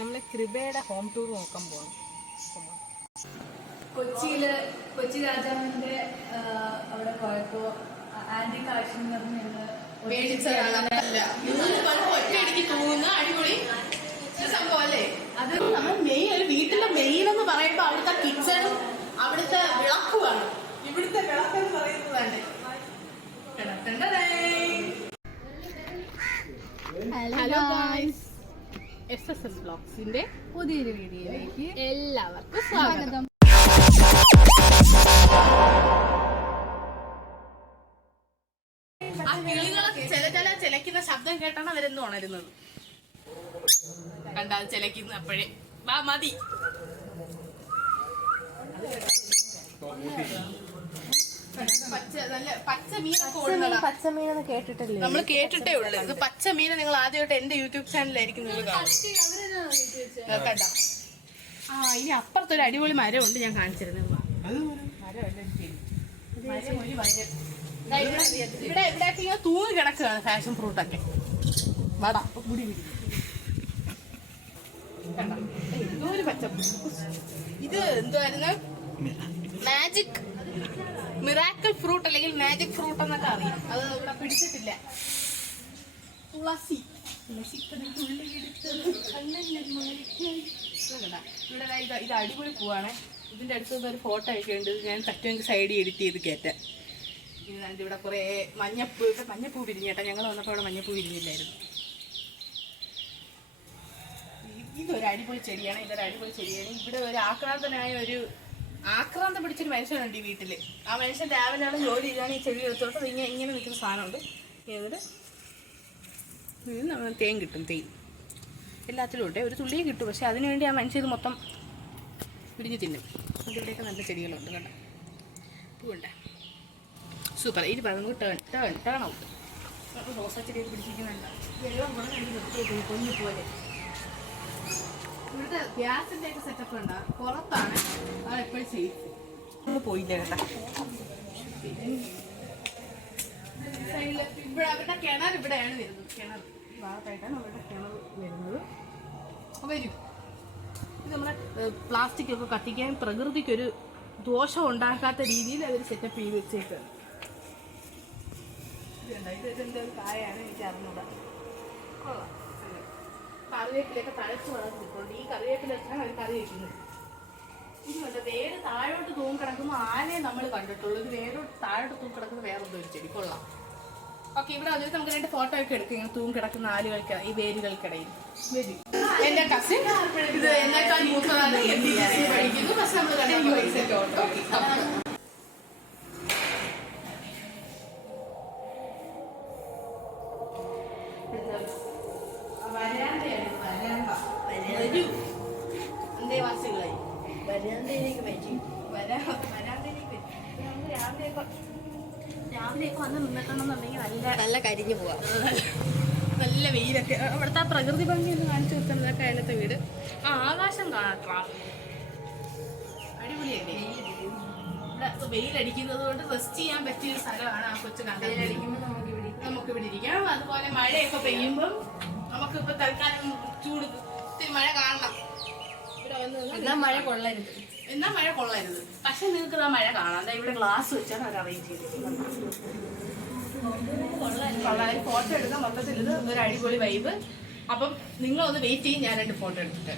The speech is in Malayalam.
നമ്മള് കൃപയുടെ ഹോം ടൂർ നോക്കാൻ പോകണം. കൊച്ചി രാജാവിന്റെ അവിടെ പോയപ്പോ ആന്റി കളക്ഷൻ ഒറ്റയടിക്ക് പോകുന്ന അടിപൊളി സംഭവം അല്ലേ അത്. നമ്മൾ മെയിൻ ഒരു വീട്ടിലെ മെയിൻ എന്ന് പറയുമ്പോ അവിടുത്തെ കിച്ചണും അവിടുത്തെ വിളക്കുമാണ്. ഇവിടുത്തെ വിളക്കെന്ന് പറയുന്നതാണ്. ഹലോ ഗായ്സ്, SSS വ്ലോഗ്സിന്റെ പുതിയൊരു വീഡിയോയിലേക്ക് എല്ലാവർക്കും സ്വാഗതം. ആ കിളികളൊക്കെ ചിലക്കുന്ന ശബ്ദം കേട്ടാണ് അവരെന്ത് ഉണരുന്നത്. കണ്ടാ ചിലക്കുന്ന അപ്പോഴേ വാ മതി. പച്ചമീനെന്ന് കേട്ടിട്ടില്ലേ? നമ്മൾ കേട്ടിട്ടേ ഉള്ളു. ഇത് പച്ചമീനെ നിങ്ങൾ ആദ്യമായിട്ട് എന്റെ യൂട്യൂബ് ചാനലിലായിരിക്കും നിങ്ങൾ കണ്ട. ഇനി അപ്പുറത്തൊരു അടിപൊളി മരമുണ്ട്, ഞാൻ കാണിച്ചിരുന്നത്. ഇവിടെ ഇവിടെയൊക്കെ ഇങ്ങനെ തൂങ്ങി കിടക്കുകയാണ് ഫാഷൻ ഫ്രൂട്ടൊക്കെ. വടാ മുടി എന്തോരു പച്ചപ്പ്. ഇത് എന്തുവായിരുന്നു? മാജിക് മിറാക്കിൾ ഫ്രൂട്ട് അല്ലെങ്കിൽ മാജിക് ഫ്രൂട്ട് എന്നൊക്കെ അറിയാം. അത് ഇവിടെ പിടിച്ചിട്ടില്ല. തുളസി ഇവിടെ ഇത് അടിപൊളി പൂവാണ്. ഇതിന്റെ അടുത്ത് ഒരു ഫോട്ടോ ഒക്കെ ഉണ്ട്. ഞാൻ പറ്റുമെങ്കിൽ സൈഡിൽ എഡിറ്റ് ചെയ്ത് കയറ്റാം. ഇത് ഇവിടെ കുറെ മഞ്ഞപ്പൂ വിരിഞ്ഞേട്ടാ. ഞങ്ങൾ വന്നപ്പോൾ ഇവിടെ മഞ്ഞപ്പൂ വിരിഞ്ഞില്ലായിരുന്നു. ഇതൊരു അടിപൊളി ചെടിയാണ്. ഇവിടെ ഒരു ആക്രാന്തം പിടിച്ചൊരു മനുഷ്യനുണ്ട് ഈ വീട്ടില്. ആ മനുഷ്യൻ രാവിലെ ജോലി ചെയ്താണ് ഈ ചെടി എടുത്തോട്ട് ഇങ്ങനെ നിൽക്കുന്ന സാധനമുണ്ട്. എന്നിട്ട് നമ്മൾ തേൻ കിട്ടും. തേൻ എല്ലാത്തിലും ഉണ്ട്. ഒരു തുള്ളിയും കിട്ടും. പക്ഷെ അതിനുവേണ്ടി ആ മനുഷ്യൻ ഇത് മൊത്തം പിടിഞ്ഞ് തിന്നും. അതിവിടെയൊക്കെ നല്ല ചെടികളുണ്ട്. കണ്ട പൂവുണ്ട്. സൂപ്പർ. ഇനി പറഞ്ഞു ടേൺ ഔട്ട്. റോസാ ചെടിയൊക്കെ പിടിച്ചിരിക്കുന്നുണ്ട്. വെള്ളം കുറേ പൊന്നു പോലെ. ഇവിടുത്തെ ഗ്യാസിന്റെ ഒക്കെ സെറ്റപ്പ് ഉണ്ട്. പുറത്താണ് അത് എപ്പോഴും സേഫ്. പോയില്ല കേട്ടാ. ഇവിടെ അവരുടെ കിണർ ഇവിടെയാണ് വരുന്നത്. കിണർ ഭാഗത്തായിട്ടാണ് അവരുടെ കിണർ വരുന്നത്. വരും. ഇത് നമ്മുടെ പ്ലാസ്റ്റിക് ഒക്കെ കത്തിക്കാൻ പ്രകൃതിക്കൊരു ദോഷം ഉണ്ടാക്കാത്ത രീതിയിൽ അവർ സെറ്റപ്പ് ചെയ്ത് വെച്ചേക്കാണ്. ഇതെന്താ ഒരു കായാണ് എനിക്ക് അറിഞ്ഞൂടാ. കൊള്ളാം. കറിവേപ്പിലൊക്കെ തഴച്ച് വളർന്നിട്ടുണ്ട്. ഈ കറിവേപ്പില വെച്ചാണ് അവർ കറി വെക്കുന്നത്. ഇതുണ്ട് വേര് താഴോട്ട് തൂങ്ങി കിടക്കുന്ന ആനയെ നമ്മൾ കണ്ടിട്ടുള്ളൂ. ഇത് വേരോട്ട് താഴോട്ട് തൂങ്ങി കിടക്കുന്ന വേറെന്തോ ഒരു ചെടി. കൊള്ളാം. ഓക്കെ, ഇവിടെ വന്നിട്ട് നമുക്ക് 2 ഫോട്ടോ ഒക്കെ എടുക്കും. ഇങ്ങനെ തൂങ്ങി കിടക്കുന്ന ആലുകൾക്ക് ഈ വേരുകൾക്കിടയിൽ വരും. എന്റെ കസിൻ ഇത് എന്നേക്കാൾ മൂത്തതാണ്. പഠിക്കുന്നു. പക്ഷെ നമ്മൾ അന്തേവാസികളായി രാവിലെയൊക്കെ വന്ന് നിന്നിട്ടുണ്ടെന്നുണ്ടെങ്കിൽ നല്ല കരിഞ്ഞു പോവാം. നല്ല വെയിലൊക്കെ. അവിടുത്തെ ആ പ്രകൃതി ഭംഗി ഒന്ന് കാണിച്ചു കൊടുക്കുന്നതൊക്കെ അതിലത്തെ വീട്. ആകാശം കാണാം. അടിപൊളിയല്ലേ? ഇവിടെ വെയിലടിക്കുന്നത് കൊണ്ട് റെസ്റ്റ് ചെയ്യാൻ പറ്റിയൊരു സ്ഥലമാണ് ആ കൊച്ചു കണ്ടത്. നമുക്ക് ഇവിടെ ഇരിക്കാം. അതുപോലെ മഴയൊക്കെ പെയ്യുമ്പം നമുക്കിപ്പോൾ തൽക്കാലം ചൂട് മഴ കാണണം. ഇവിടെ വന്ന് മഴ കൊള്ളരുത്. പക്ഷെ നിങ്ങൾക്ക് ആ മഴ കാണാം. ഇവിടെ ഗ്ലാസ് വെച്ചാണ് അവർ അറേഞ്ച് ചെയ്തിരിക്കുന്നത്. ഫോട്ടോ എടുക്കാൻ മൊത്തത്തിൽ ഇത് ഒരു അടിപൊളി വൈബ്. അപ്പം നിങ്ങളൊന്ന് വെയിറ്റ് ചെയ്യും. ഞാൻ 2 ഫോട്ടോ എടുത്തിട്ട്